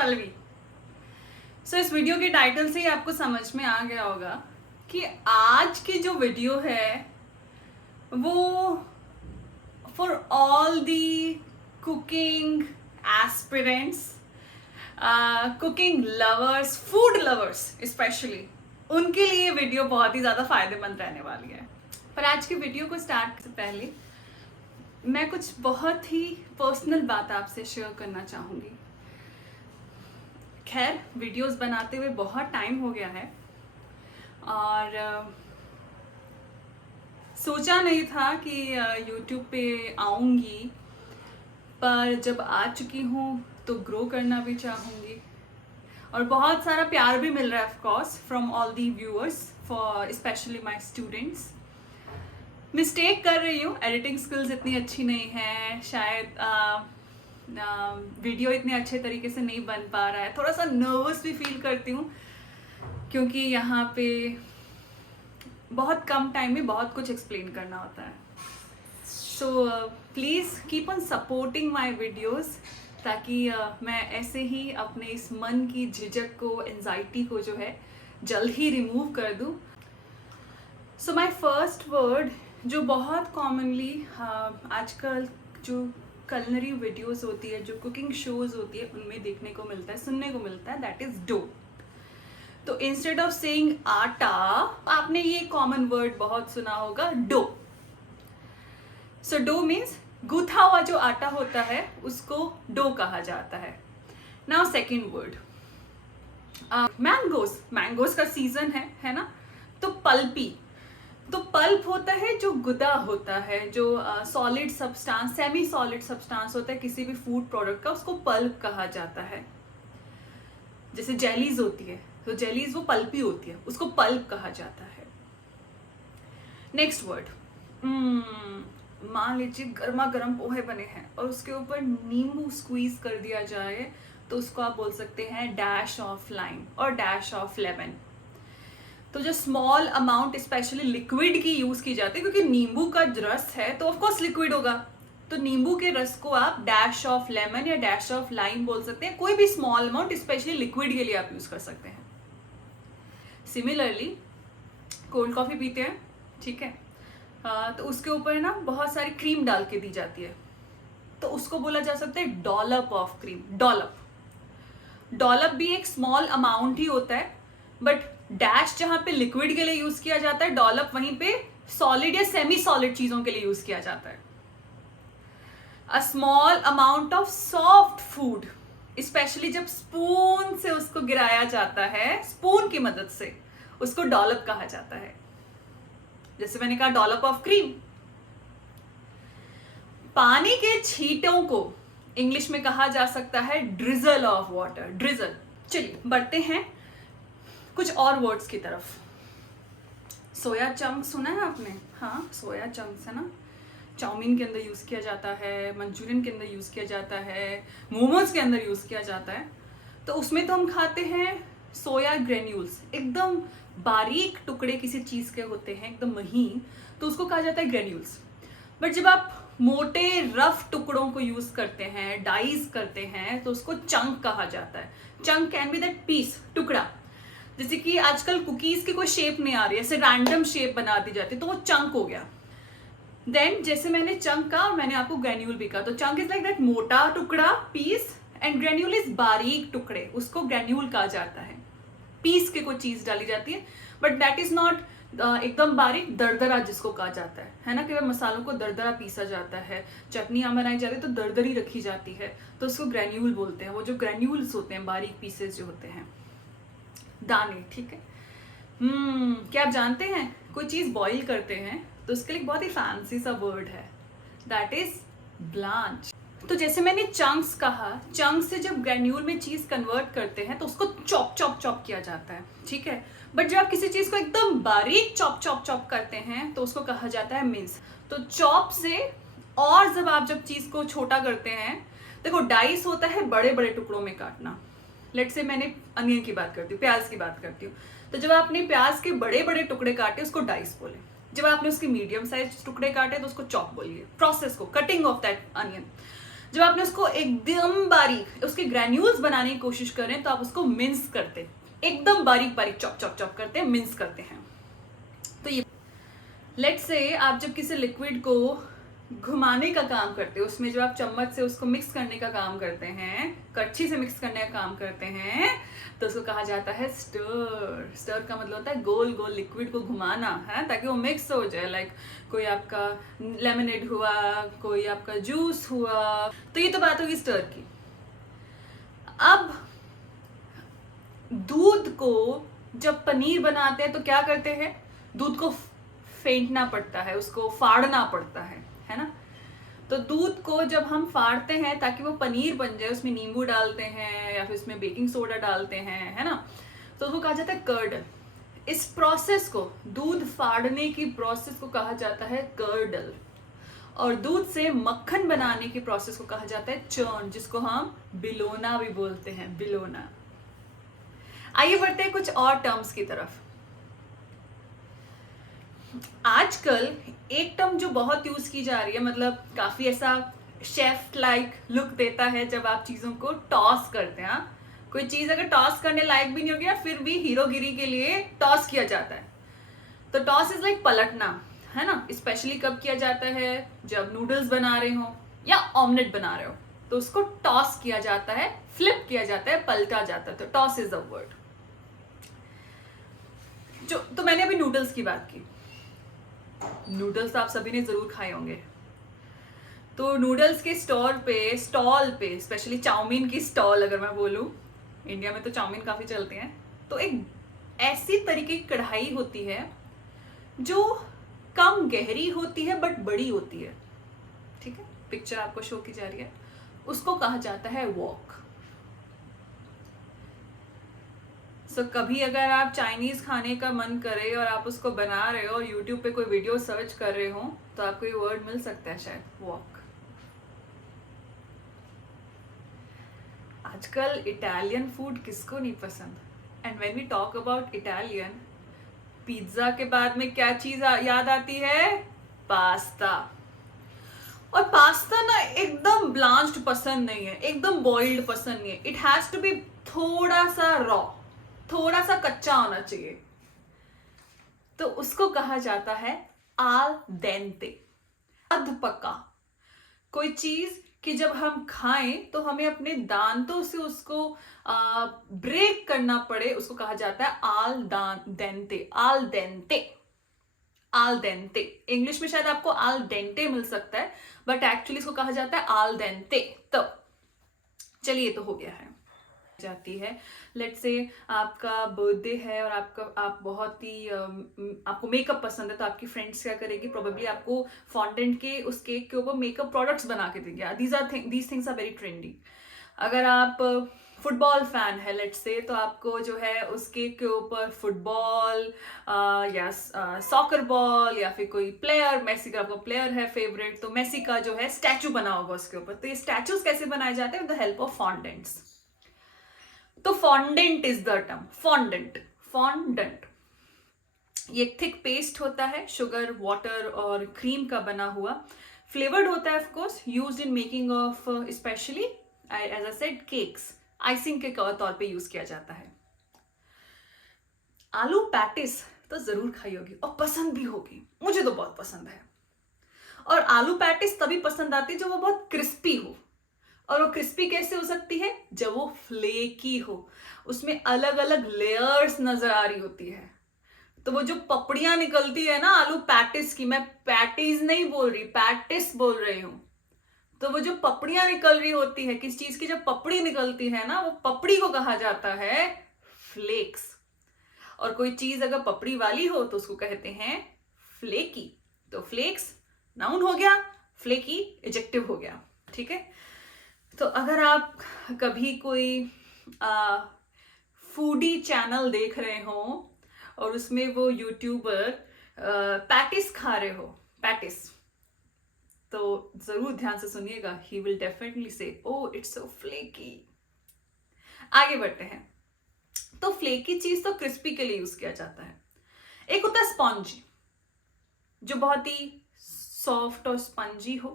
पल्लवी। सो इस वीडियो के टाइटल से ही आपको समझ में आ गया होगा कि आज की जो वीडियो है वो for all the cooking aspirants, cooking lovers, food lovers specially, उनके लिए वीडियो बहुत ही ज़्यादा फायदेमंद रहने वाली है। पर आज की वीडियो को स्टार्ट से पहले मैं कुछ बहुत ही पर्सनल बात आपसे शेयर करना चाहूँगी। खैर, वीडियोस बनाते हुए बहुत टाइम हो गया है और सोचा नहीं था कि यूट्यूब पे आऊँगी, पर जब आ चुकी हूँ तो ग्रो करना भी चाहूँगी और बहुत सारा प्यार भी मिल रहा है of course from all the viewers, for specially my students. Mistake कर रही हूँ, एडिटिंग स्किल्स इतनी अच्छी नहीं है, शायद वीडियो इतने अच्छे तरीके से नहीं बन पा रहा है, थोड़ा सा नर्वस भी फील करती हूँ क्योंकि यहाँ पे बहुत कम टाइम में बहुत कुछ एक्सप्लेन करना होता है। So please keep on supporting my videos ताकि मैं ऐसे ही अपने इस मन की झिझक को, एंजाइटी को जो है जल्द ही रिमूव कर दूँ। सो माय फर्स्ट वर्ड जो बहुत कॉमनली आजकल जो कलनरी वीडियोस होती है, जो कुकिंग शोज होती है, उनमें देखने को मिलता है, सुनने को मिलता है, दैट इज डो। तो इंस्टेड ऑफ सेइंग आटा, आपने ये कॉमन वर्ड बहुत सुना होगा, डो। सो डो मीन्स गूथा हुआ जो आटा होता है उसको डो कहा जाता है। नाउ सेकेंड वर्ड, मैंगोज का सीजन है ना, तो पल्पी। तो पल्प होता है जो गुदा होता है, जो solid substance, semi solid substance होता है किसी भी फूड प्रोडक्ट का, उसको पल्प कहा जाता है। जैसे जेलीज होती है तो जेलीज वो पल्पी होती है, उसको पल्प कहा जाता है। नेक्स्ट वर्ड, मान लीजिए गर्मा गर्म पोहे बने हैं और उसके ऊपर नींबू स्क्वीज कर दिया जाए तो उसको आप बोल सकते हैं डैश ऑफ लाइम और डैश ऑफ लेमन। तो जो स्मॉल अमाउंट स्पेशली लिक्विड की यूज की जाती है, क्योंकि नींबू का रस है तो ऑफ कोर्स लिक्विड होगा, तो नींबू के रस को आप डैश ऑफ लेमन या डैश ऑफ लाइम बोल सकते हैं। कोई भी स्मॉल अमाउंट स्पेशली लिक्विड के लिए आप यूज कर सकते हैं। सिमिलरली कोल्ड कॉफी पीते हैं, ठीक है, तो उसके ऊपर ना बहुत सारी क्रीम डाल के दी जाती है, तो उसको बोला जा सकता है डॉलप ऑफ क्रीम। डॉलप भी एक स्मॉल अमाउंट ही होता है, बट डैश जहां पे लिक्विड के लिए यूज किया जाता है, डॉलप वहीं पे सॉलिड या सेमी सॉलिड चीजों के लिए यूज किया जाता है। A small amount of soft food, specially जब स्पून से उसको गिराया जाता है, स्पून की मदद से, उसको डॉलप कहा जाता है। जैसे मैंने कहा डॉलप ऑफ क्रीम। पानी के छींटों को इंग्लिश में कहा जा सकता है ड्रिजल ऑफ वाटर, ड्रिजल। चलिए बढ़ते हैं कुछ और वर्ड्स की तरफ। सोया चंक सुना है आपने? हाँ, सोया चंक्स है ना, चाउमीन के अंदर यूज किया जाता है, मंचूरियन के अंदर यूज किया जाता है, मोमोज के अंदर यूज किया जाता है। तो उसमें तो हम खाते हैं सोया ग्रेन्यूल्स, एकदम बारीक टुकड़े किसी चीज के होते हैं, एकदम महीन, तो उसको कहा जाता है ग्रेन्यूल्स। बट जब आप मोटे रफ टुकड़ों को यूज करते हैं, डाइस करते हैं, तो उसको चंक कहा जाता है। Chunk can be that piece, टुकड़ा। जैसे कि आजकल कुकीज की कोई शेप नहीं आ रही है, ऐसे रैंडम शेप बना दी जाती है, तो वो चंक हो गया। देन जैसे मैंने चंक कहा, मैंने आपको ग्रेन्यूल भी कहा, तो चंक इज लाइक दैट मोटा टुकड़ा, पीस, एंड ग्रेन्यूल इज बारीक टुकड़े, उसको ग्रेन्यूल कहा जाता है। पीस के कोई चीज डाली जाती है, बट दैट इज नॉट एकदम बारीक, दरदरा जिसको कहा जाता है ना, कि मसालों को दरदरा पीसा जाता है, चटनियां बनाई जाती है तो दरदरी रखी जाती है, तो उसको ग्रेन्यूल बोलते हैं। वो जो ग्रेन्यूल्स होते हैं, बारीक पीसेस जो होते हैं, दाने, ठीक है। क्या आप जानते हैं कोई चीज बॉईल करते हैं तो उसके लिए बहुत ही फैंसी सा वर्ड है, दैट इज ब्लांच। तो जैसे मैंने चंक्स कहा, चंक्स से जब ग्रेन्यूल में चीज कन्वर्ट करते हैं तो उसको चॉप चॉप चॉप किया जाता है, ठीक है। बट जब आप किसी चीज को एकदम बारीक चॉप चॉप चॉप करते हैं तो उसको कहा जाता है मिन्स। तो चॉप से, और जब चीज को छोटा करते हैं, देखो डाइस होता है बड़े बड़े टुकड़ों में काटना। लेट्स से मैंने अनियन की बात करती हूँ, प्याज की बात करती हूँ, तो जब आपने प्याज के बड़े बड़े टुकड़े काटे उसको डाइस बोले, जब आपने उसके मीडियम साइज टुकड़े काटे तो उसको चॉप बोलिए। प्रोसेस को, कटिंग ऑफ दैट अनियन। जब आपने उसको एकदम बारीक उसके ग्रैन्यूल्स बनाने की कोशिश करें तो आप उसको मिन्स करते, एकदम बारीक बारीक चॉप चॉप चॉप करते हैं, मिन्स करते हैं। तो ये लेट्स से आप जब किसी लिक्विड को घुमाने का काम करते हो, उसमें जो आप चम्मच से उसको मिक्स करने का काम करते हैं, कच्छी से मिक्स करने का काम करते हैं, तो उसको कहा जाता है स्टर। स्टर का मतलब होता है गोल गोल लिक्विड को घुमाना है ताकि वो मिक्स हो जाए। लाइक कोई आपका लेमनेड हुआ, कोई आपका जूस हुआ, तो ये तो बात होगी स्टर की। अब दूध को जब पनीर बनाते हैं तो क्या करते हैं, दूध को फेंटना पड़ता है, उसको फाड़ना पड़ता है ना। तो दूध को जब हम फाड़ते हैं ताकि वो पनीर बन जाए, उसमें नींबू डालते हैं या फिर उसमें बेकिंग सोडा डालते हैं, है ना, तो उसको कहा जाता है कर्ड। इस प्रोसेस को, दूध फाड़ने की प्रोसेस को कहा जाता है कर्डल। और दूध से मक्खन बनाने की प्रोसेस को कहा जाता है चर्न, जिसको हम बिलोना भी बोलते हैं, बिलोना। आइए बढ़ते हैं कुछ और टर्म्स की तरफ। आजकल एक टर्म जो बहुत यूज की जा रही है, मतलब काफी ऐसा शेफ लाइक लुक देता है जब आप चीजों को टॉस करते हैं। कोई चीज अगर टॉस करने लायक भी नहीं होगी ना, फिर भी हीरोगिरी के लिए टॉस किया जाता है। तो टॉस इज लाइक पलटना, है ना। स्पेशली कब किया जाता है, जब नूडल्स बना रहे हो या ऑमलेट बना रहे हो, तो उसको टॉस किया जाता है, फ्लिप किया जाता है, पलटा जाता है। तो टॉस इज द वर्ड। तो मैंने अभी नूडल्स की बात की। नूडल्स तो आप सभी ने जरूर खाए होंगे। तो नूडल्स के स्टॉल पे स्पेशली चाउमीन की स्टॉल अगर मैं बोलूं, इंडिया में तो चाउमीन काफी चलते हैं, तो एक ऐसी तरीके की कढ़ाई होती है जो कम गहरी होती है बट बड़ी होती है। ठीक है, पिक्चर आपको शो की जा रही है, उसको कहा जाता है वॉक। सो कभी अगर आप चाइनीज खाने का मन करे और आप उसको बना रहे हो और यूट्यूब पे कोई वीडियो सर्च कर रहे हो, तो आपको ये वर्ड मिल सकता है शायद, वॉक। आजकल इटालियन फूड किसको नहीं पसंद। And when we talk about Italian, pizza के बाद में क्या चीज याद आती है, पास्ता। और पास्ता ना एकदम ब्लांच्ड पसंद नहीं है, एकदम बॉइल्ड पसंद नहीं है। इट हैज टू बी थोड़ा सा रॉ, थोड़ा सा कच्चा होना चाहिए। तो उसको कहा जाता है आल डेंटे, अध पका। कोई चीज कि जब हम खाएं तो हमें अपने दांतों से उसको ब्रेक करना पड़े, उसको कहा जाता है आल डेंटे, आल डेंटे, आल डेंटे। इंग्लिश में शायद आपको आल डेंटे मिल सकता है, बट एक्चुअली इसको कहा जाता है आल डेंटे। तो चलिए, तो हो गया है जाती है। लेट्स से आपका बर्थडे है और आप बहुत ही आपको मेकअप पसंद है, तो आपकी फ्रेंड्स क्या करेगी, प्रोबेबली आपको फॉन्डेंट के उस केक के ऊपर मेकअप प्रोडक्ट्स बना के देंगे। These things are very trendy. अगर आप फुटबॉल फैन है लेट्स से, तो आपको जो है उस केक के ऊपर फुटबॉल या सॉकर बॉल या फिर कोई प्लेयर, मेसी का आपको प्लेयर है फेवरेट, तो मेसी का जो है स्टैचू बना होगा उसके ऊपर। तो ये स्टैचूज कैसे बनाए जाते हैं, विद द हेल्प ऑफ फॉन्डेंट्स। तो fondant is the term, fondant. ये थिक पेस्ट होता है, शुगर, वाटर और क्रीम का बना हुआ। फ्लेवर्ड होता है of course, used in making of specially as I said cakes, icing के तौर पे यूज किया जाता है। आलू पैटिस तो जरूर खाई होगी और पसंद भी होगी, मुझे तो बहुत पसंद है। और आलू पैटिस तभी पसंद आती है जब वो बहुत क्रिस्पी हो। और वो क्रिस्पी कैसे हो सकती है, जब वो फ्लेकी हो, उसमें अलग अलग लेयर्स नजर आ रही होती है। तो वो जो पपड़ियां निकलती है ना आलू पैटिस की, मैं पैटीज नहीं बोल रही, पैटिस बोल रही हूं। तो वो जो पपड़ियां निकल रही होती है, किस चीज की जब पपड़ी निकलती है ना, वो पपड़ी को कहा जाता है फ्लेक्स। और कोई चीज अगर पपड़ी वाली हो तो उसको कहते हैं फ्लेकी। तो फ्लेक्स नाउन हो गया, फ्लेकी एडजेक्टिव हो गया। ठीक है, तो अगर आप कभी कोई फूडी चैनल देख रहे हो और उसमें वो यूट्यूबर पैटिस खा रहे हो, पैटिस, तो जरूर ध्यान से सुनिएगा, ही विल डेफिनेटली से ओ इट्स सो फ्लेकी। आगे बढ़ते हैं। तो फ्लेकी चीज तो क्रिस्पी के लिए यूज किया जाता है। एक होता है स्पॉन्जी, जो बहुत ही सॉफ्ट और स्पंजी हो।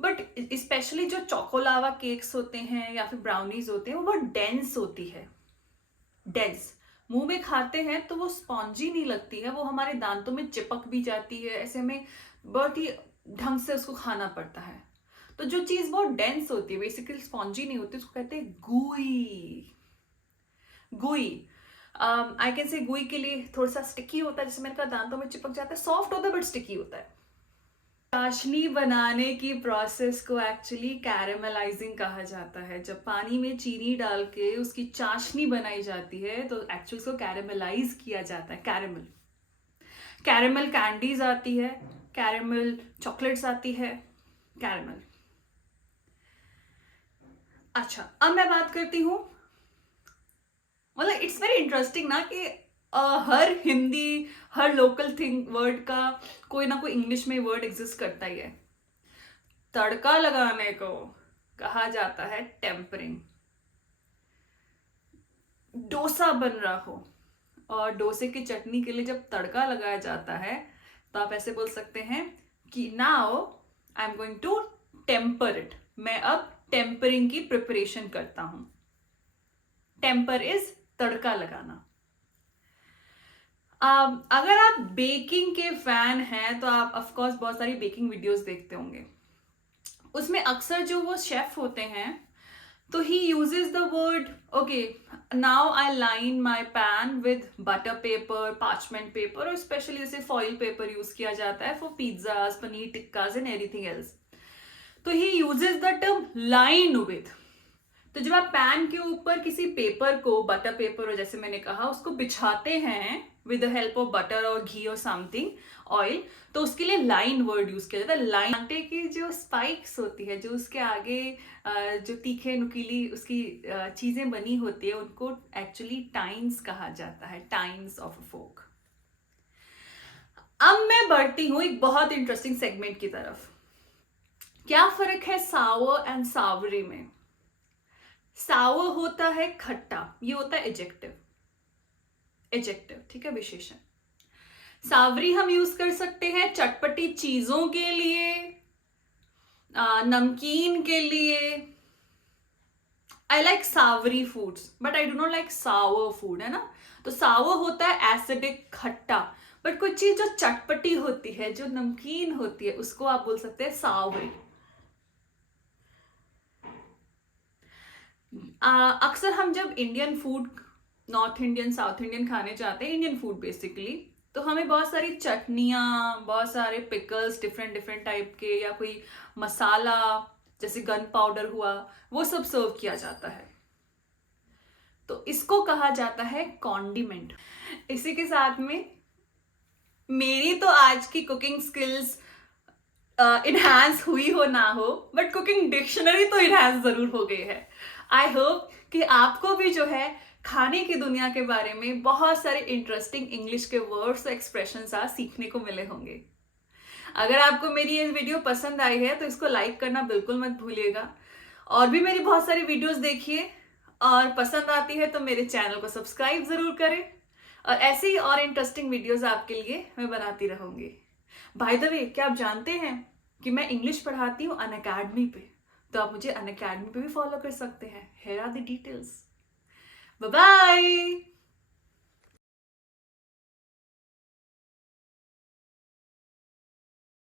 बट स्पेशली जो चोकोलावा केक्स होते हैं या फिर ब्राउनीज होते हैं वो बहुत डेंस होती है, डेंस। मुंह में खाते हैं तो वो स्पॉन्जी नहीं लगती है, वो हमारे दांतों में चिपक भी जाती है, ऐसे में बहुत ही ढंग से उसको खाना पड़ता है। तो जो चीज बहुत डेंस होती है, बेसिकली स्पॉन्जी नहीं होती, उसको कहते हैं गुई। गुई, आई कैन से गुई के लिए थोड़ा सा स्टिकी होता है, जैसे मैंने कहा दांतों में चिपक जाता है, सॉफ्ट होता है बट स्टिकी होता है। चाशनी बनाने की प्रोसेस को एक्चुअली कैरेमलाइजिंग कहा जाता है। जब पानी में चीनी डाल के उसकी चाशनी बनाई जाती है तो एक्चुअली उसको कैरेमलाइज किया जाता है। कैरेमल, कैरेमल कैंडीज आती है, कैरेमल चॉकलेट्स आती है, कैरेमल। अच्छा, अब मैं बात करती हूँ, मतलब इट्स वेरी इंटरेस्टिंग ना कि हर हिंदी, हर लोकल थिंग वर्ड का कोई ना कोई इंग्लिश में वर्ड एग्जिस्ट करता ही है। तड़का लगाने को कहा जाता है टेम्परिंग। डोसा बन रहा हो और डोसे की चटनी के लिए जब तड़का लगाया जाता है तो आप ऐसे बोल सकते हैं कि now I am going to temper it, मैं अब टेम्परिंग की प्रिपरेशन करता हूं। टेम्पर इज तड़का लगाना। अगर आप बेकिंग के फैन हैं तो आप ऑफ कोर्स बहुत सारी बेकिंग वीडियोस देखते होंगे। उसमें अक्सर जो वो शेफ होते हैं तो he uses the word, okay now I line my pan with butter paper, parchment paper, और स्पेशली जैसे फॉइल पेपर यूज किया जाता है for pizzas, paneer tikkas and anything else. तो he uses the term line with. तो जब आप पैन के ऊपर किसी पेपर को, बटर पेपर और जैसे मैंने कहा, उसको बिछाते हैं with the help of butter और घी और समथिंग ऑयल, तो उसके लिए लाइन वर्ड यूज किया जाता है। लाइन, आटे की जो स्पाइक्स होती है, जो उसके आगे जो तीखे नुकीली उसकी चीजें बनी होती है, उनको एक्चुअली टाइन्स कहा जाता है, टाइन्स ऑफ अ फोक। अब मैं बढ़ती हूँ एक बहुत इंटरेस्टिंग सेगमेंट की तरफ। क्या फर्क है सावर एंड सावरी में? सावर होता है खट्टा, ये होता है एडजेक्टिव, एडजेक्टिव, ठीक है, विशेषण। सावरी हम यूज कर सकते हैं चटपटी चीजों के लिए, नमकीन के लिए। I like savoury foods but I do not like sour food, है ना। तो सावर होता है एसिडिक, खट्टा, बट कोई चीज जो चटपटी होती है, जो नमकीन होती है, उसको आप बोल सकते हैं सावरी। अक्सर हम जब Indian food, north Indian, south Indian खाने जाते हैं, इंडियन फूड बेसिकली, तो हमें बहुत सारी चटनियाँ, बहुत सारे पिकल्स डिफरेंट डिफरेंट टाइप के, या कोई मसाला जैसे गन पाउडर हुआ, वो सब सर्व किया जाता है। तो इसको कहा जाता है कॉन्डिमेंट। इसी के साथ में मेरी तो आज की कुकिंग स्किल्स इनहांस हुई हो ना हो, बट कुकिंग डिक्शनरी तो इनहांस जरूर हो गई है। आई होप कि आपको भी जो है खाने की दुनिया के बारे में बहुत सारे इंटरेस्टिंग इंग्लिश के वर्ड्स और एक्सप्रेशंस आज सीखने को मिले होंगे। अगर आपको मेरी ये वीडियो पसंद आई है तो इसको लाइक करना बिल्कुल मत भूलिएगा, और भी मेरी बहुत सारी वीडियोस देखिए, और पसंद आती है तो मेरे चैनल को सब्सक्राइब जरूर करें, और ऐसे ही और इंटरेस्टिंग वीडियोस आपके लिए मैं बनाती रहूंगी। बाय द वे, क्या आप जानते हैं कि मैं इंग्लिश पढ़ाती हूँ अनअकैडमी पे? तो आप मुझे अनअकैडमी पे भी फॉलो कर सकते हैं। Here are the details. Bye bye.